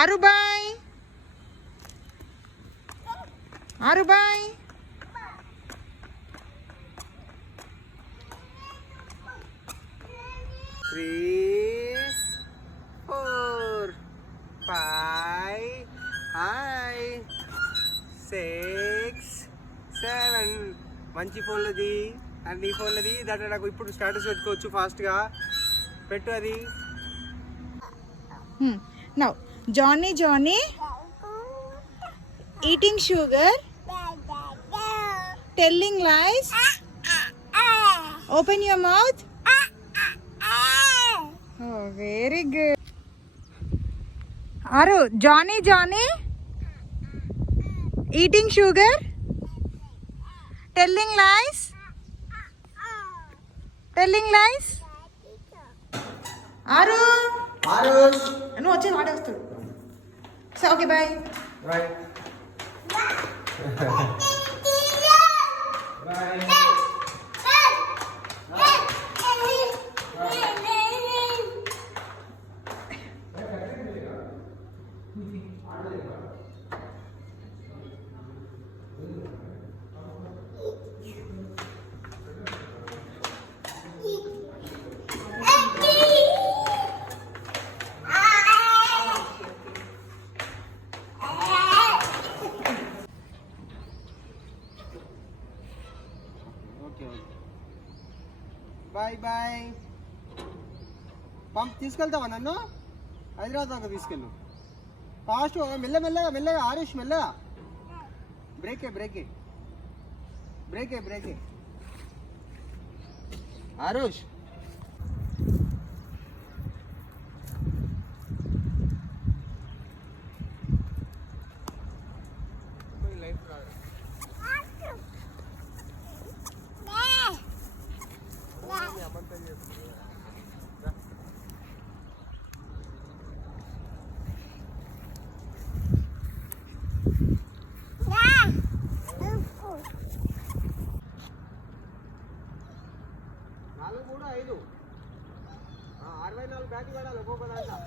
Arubai. Arubai. Three, 4, 5, 6, 7. మంచి ఫోన్లది అండ్ ఈ ఫోన్లది దాంట్లో నాకు ఇప్పుడు స్టేటస్ పెట్టుకోవచ్చు ఫాస్ట్గా పెట్టు అది. Now Johnny eating sugar, telling lies. Open your mouth. Oh, very good. Aru, Johnny eating sugar, telling lies. Aru, no, వచ్చే వాడే వస్తాడు. So okay bye. Bye. Bye bye. తీసుకెళ్తావా నన్ను? హైదరాబాద్ దాకా తీసుకెళ్ళు. ఫాస్ట్ మెల్లగా ఆరుష్ మెల్లగా. బ్రేకే ఆరుష్. నాలుగు 3 5 64 బ్యాగ్ పడాలి ఒక్కొక్క దాంట్లో.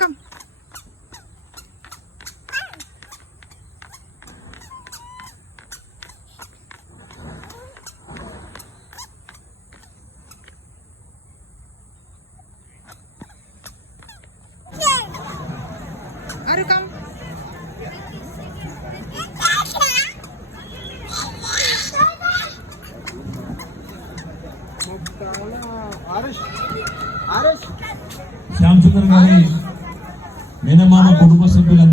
Come. Aru, come. ఆరుష్ శ్యామ్ సుందర్ గారి మేనమామ కుటుంబ సభ్యులు